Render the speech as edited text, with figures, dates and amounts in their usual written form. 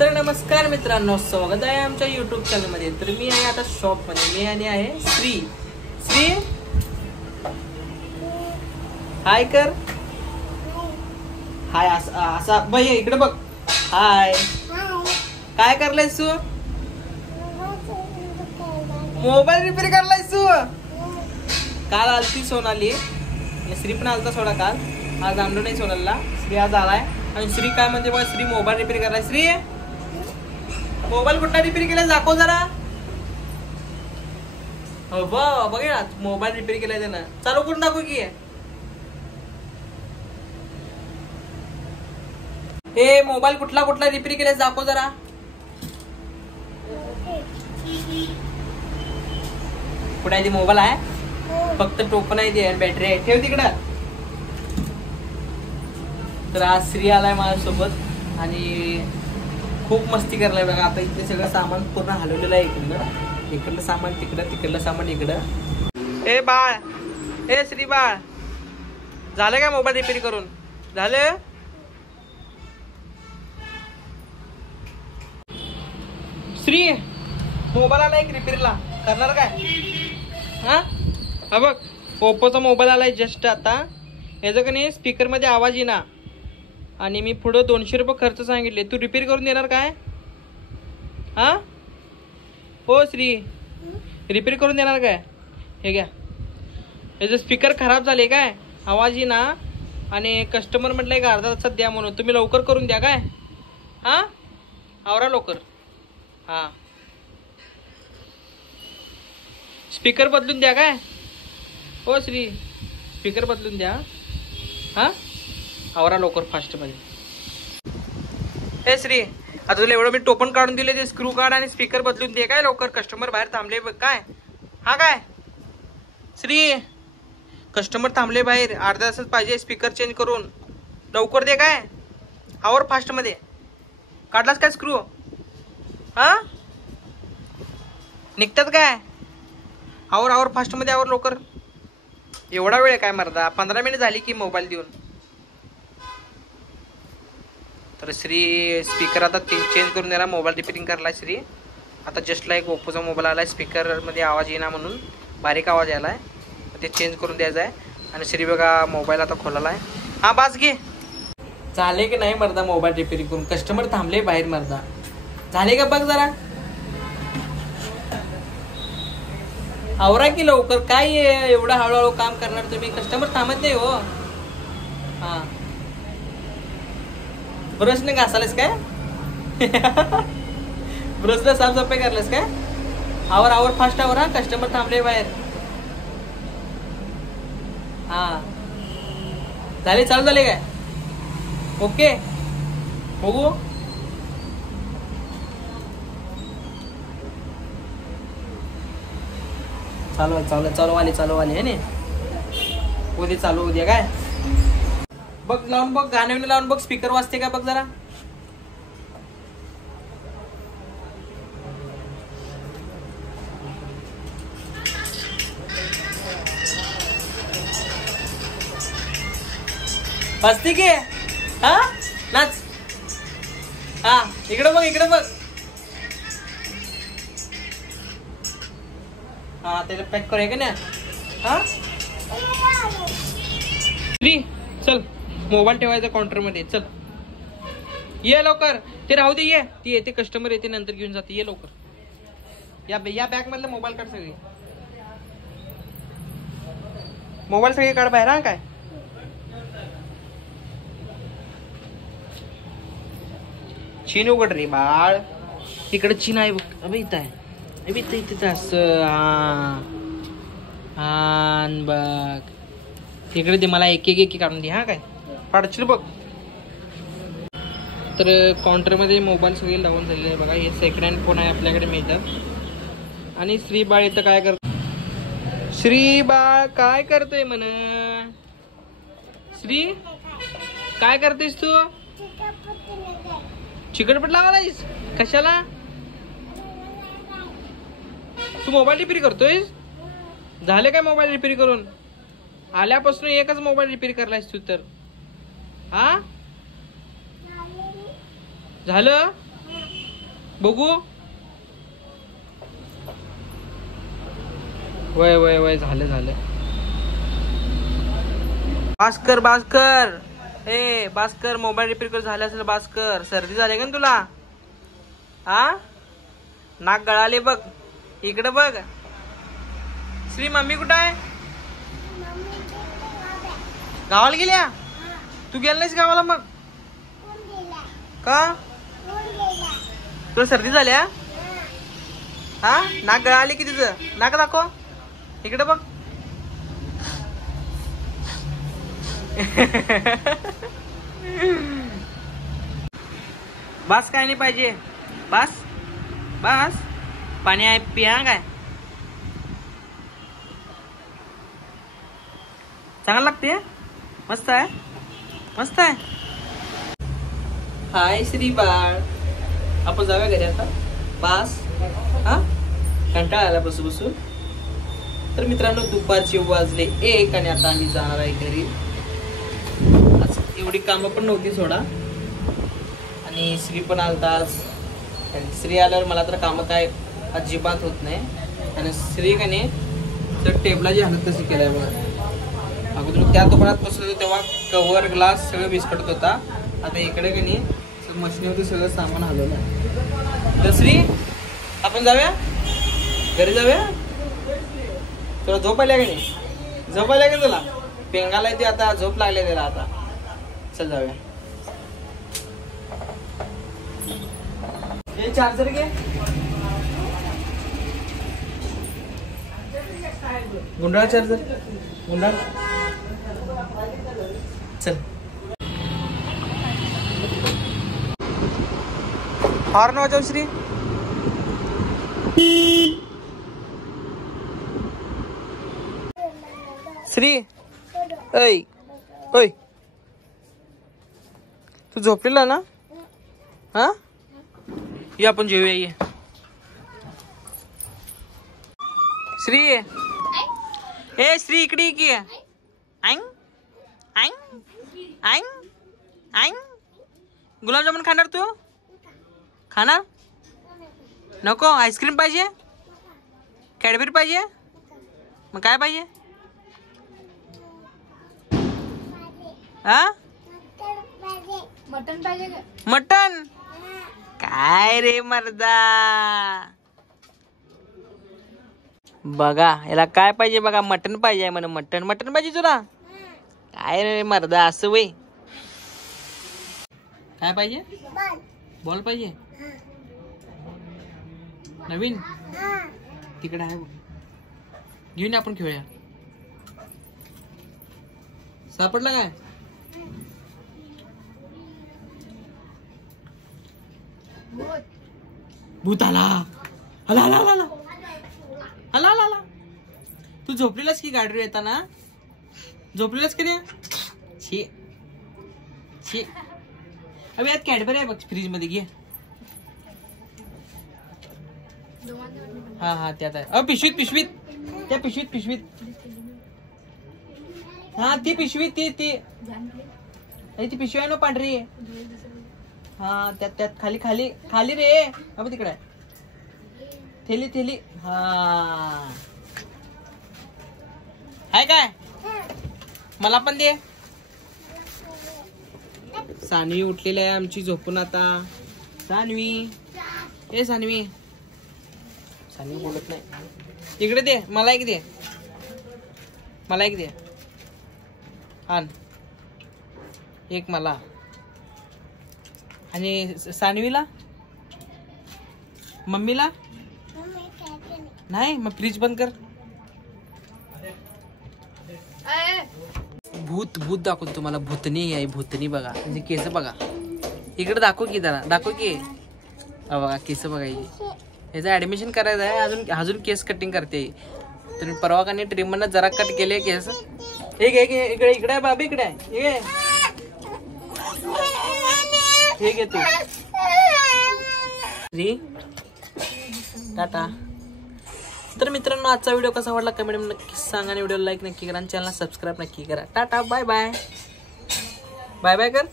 तर नमस्कार मित्रांनो, स्वागत आहे आमच्या युट्यूब चॅनल मध्ये। तर मी आहे आता शॉप मध्ये, मी आणि आहे श्री। श्री हाय कर, हाय असा भैया इकडे बघ, हाय काय करलायस तू? मोबाईल रिपेअर करलायस तू? काल आलती सोनाली, श्री पण आलता सोडा काल, आज आणलो नाही सोनालीला। श्री आज आलाय आणि श्री काय म्हणते बघ, श्री मोबाईल रिपेअर करलाय। श्री मोबाईल कुठला रिपेअर केलाय दाखव जरा। हो बघ ना, मोबाईल रिपेअर केलाय त्यानं, चालू करून दाखव की। हे मोबाईल कुठला कुठला रिपेअर केलाय दाखव जरा। कुठे आहे ती? मोबाईल आहे फक्त टोपन आहे ती, बॅटरी आहे, ठेव तिकडं। तर आज श्री आलाय माझ्यासोबत आणि खूप मस्ती करलाय बघा। आता इथे सगळं सामान पूर्ण हलवलेलं आहे, इकडलं सामान तिकडं, तिकडलं सामान इकडं। ए बाळ, ए श्री बाळ, झालं काय मोबाईल रिपेअर करून? झालं? श्री मोबाईल आला एक रिपेअरला, करणार काय? हा बघ, ओप्पोचा मोबाईल आलाय जस्ट आता। याचं का नाही स्पीकर मध्ये आवाज येईना आणि मी पुढं 200 रुपये खर्च सांगितले, तू रिपेअर करून देणार काय? हा हो श्री, रिपेअर करून देणार काय? हे घ्या, याचं स्पीकर खराब झाले काय, आवाज येईना आणि कस्टमर म्हटलंय का अर्धा तासात द्या म्हणून, तुम्ही लवकर करून द्या काय? हा आवरा लवकर। हा स्पीकर बदलून द्या काय? हो श्री, स्पीकर बदलून द्या। हा आवरा लवकर फास्ट मध्ये। हे श्री, आता तुला एवढं मी टोपन काढून दिले, ते स्क्रू काढ आणि स्पीकर बदलून दे काय लवकर, कस्टमर बाहेर थांबले बघ काय। हा काय श्री, कस्टमर थांबले बाहेर, अर्ध्या तासात पाहिजे स्पीकर चेंज करून, लवकर दे काय, आवर फास्ट मध्ये। काढलास काय स्क्रू? हा निघतात काय? आवर फास्ट मध्ये, आवर लवकर। एवढा वेळ काय मर्दा, 15 मिनिट झाली की मोबाईल देऊन। तर श्री स्पीकर आता चेंज करून द्यायला, मोबाईल रिपेअरिंग करायला श्री। आता जस्ट लाईक ओप्पोचा मोबाईल आलाय, स्पीकर मध्ये आवाज येईना म्हणून, बारीक आवाज यायलाय, ते चेंज करून द्यायचं आहे। आणि श्री बघा मोबाईल आता खोलालाय। हा बास घे, झाले की नाही मर्दा मोबाईल रिपेअरिंग करून? कस्टमर थांबले बाहेर मर्दा, झाले का बघ जरा, आवरा की लवकर। काय एवढं हळूहळू काम करणार तुम्ही, कस्टमर थांबत नाही हो। हा ब्रशने घासालेस काय? ब्रशला साफसफाई करलेस काय? आवर फास्ट आवर, हा कस्टमर थांबले बाहेर। हा झाले, चालू झाले काय? ओके बघू। चालू वाली आहे ना, उद्या चालू उद्या काय बघ, लावून बघ, गाणे लावून बघ, स्पीकर वाजते का बघ जरा। वाजते की? हा नाच, हा इकडे बघ, इकडे बघ। हा त्याला पॅक करूया का नाही? हा चल, मोबाईल ठेवायचा काउंटर मध्ये, चल ये लवकर, ते राहू दे, ये ती येते, कस्टमर येते नंतर घेऊन जाते, ये लवकर। या बॅग मधले मोबाईल काढ सगळे, मोबाईल सगळे काढ बाहेर। हा काय चीन उघड रे बाळ, इकडे चीन आहे बघ, अबे इथं आहे, अबे इथं असं। हा बघ इकडे दे मला, एक काढून दे। हा काय पाडशील बघ। तर काउंटर मध्ये मोबाईल सगळे लावून झालेले आहे बघा, हे सेकंड हँड फोन आहे, आपल्याकडे मिळतात। आणि श्री बाळ इथं काय करत, श्री बाळ काय करतोय म्हण? श्री काय करतेस तू? चिकटपट लावायस कशाला? तू मोबाईल रिपेअर करतोय? झाले काय मोबाईल रिपेअर करून? आल्यापासून एकच मोबाईल रिपेअर करलायस तू तर। हा झालं? बघू. वय वय वय झालं झालं. भास्कर भास्कर ए भास्कर मोबाईल रिपेअर कर. झाले असेल भास्कर. सर्दी झाली का तुला? हा नाक गळाले बघ. इकडे बघ. श्री मम्मी कुठं आहे? गावाला गेल्या? तू गेला नाहीस गावाला मग? का? तुला सर्दी झाल्या? हा नाक गळाले की तिचं? नाक दाखव. इकडे बघ. बस काय नाही पाहिजे. बस बस पाणी आहे पिया काय? चांगलं लागते. मस्त आहे मस्त आहे. हाय श्री बाळ. आपण जाऊया घरी आता. बस हा कंटाळा आला बसू बसून. तर मित्रांनो दुपारचे वाजले 1 आणि आता आम्ही जाणार आहे घरी. आज एवढी कामं पण नव्हती सोडा. आणि श्री पण आलता आज. श्री आल्यावर मला तर कामं काय अजिबात होत नाही. आणि श्री का नाही तर टेबलाची हालत कशी केली आहे बघा. अगोदर त्या दुकानात बसलो होतो तेव्हा कवर ग्लास सगळं विस्कटत होता. आता इकडे का नाही मशीनवरती सगळं सामान हलवलं आहे. तर श्री आपण जाऊया घरी. जाऊया. तुला झोप आल्या का नाही? झोप आल्या का तुला? पेंगाला ते आता झोप लागले त्याला आता. चल जाऊया. हे चार्जर घे. गुंडाळ चार्जर गुंडाळ. चल. हॉर्न वाजव श्री. श्री ऐ ओय तू झोपलेला ना? हा ये आपण जेवूया. ये श्री. हे श्री इकडे की. Eyeing eyeing eyeing eyeing. Gulab jamun खाणार तू? खाणार नको? आईस्क्रीम पाहिजे? कॅडबरी पाहिजे? मग काय पाहिजे? हा मटन पाहिजे. मटन काय रे मर्दा. बघा याला काय पाहिजे बघा. मटन पाहिजे म्हण. मटन मटन पाहिजे तुला? काय रे मर्दा असं वय. काय पाहिजे? बॉल पाहिजे नवीन? तिकडे आहे घेऊन आपण खेळूया. सापडला काय? भूत आला. आला आला आला आला आला आला. तू झोपलेलास की गाडीवर येताना? झोपलेलास की रे? छी छी. अबे यात कॅडबरी आहे बघ फ्रीज मध्ये. घे. हा हा त्यात आहे. पिशवीत पिशवीत त्या पिशवीत पिशवीत. हा ती पिशवी ती ती ती पिशवी आहे ना पांढरी. हा त्यात त्यात खाली खाली खाली रे. अब तिकडे थैली थैली. हा हाय काय? मला पण दे. सानवी उठलेली आहे आमची झोपून आता. सानवी ए सानवी. सानवी बोलत नाही. इकडे दे. मला एक दे. मला एक दे. आण एक मला. आणि सानवीला? मम्मीला नाही. मग फ्रीज बंद कर. भूत भूत दाखवतो तुम्हाला. भूतनी आहे भूतनी. बघा म्हणजे केस बघा. इकडे दाखव की जरा. दाखव की. बघा केस बघायची. याचं ऍडमिशन करायचं आहे. अजून अजून केस कटिंग करते. तुम्ही परवा का नाही ट्रिमरनं जरा कट केले केस. एक एक इकडे इकडे आहे बाबी. इकडे आहे. हे घे तू. टाटा. तर मित्रांनो आजचा व्हिडिओ कसा वाटला कमेंट नक्की सांगा. आणि व्हिडिओ लाईक नक्की करा. आणि चॅनलला सबस्क्राईब नक्की करा. टाटा बाय बाय. बाय बाय कर.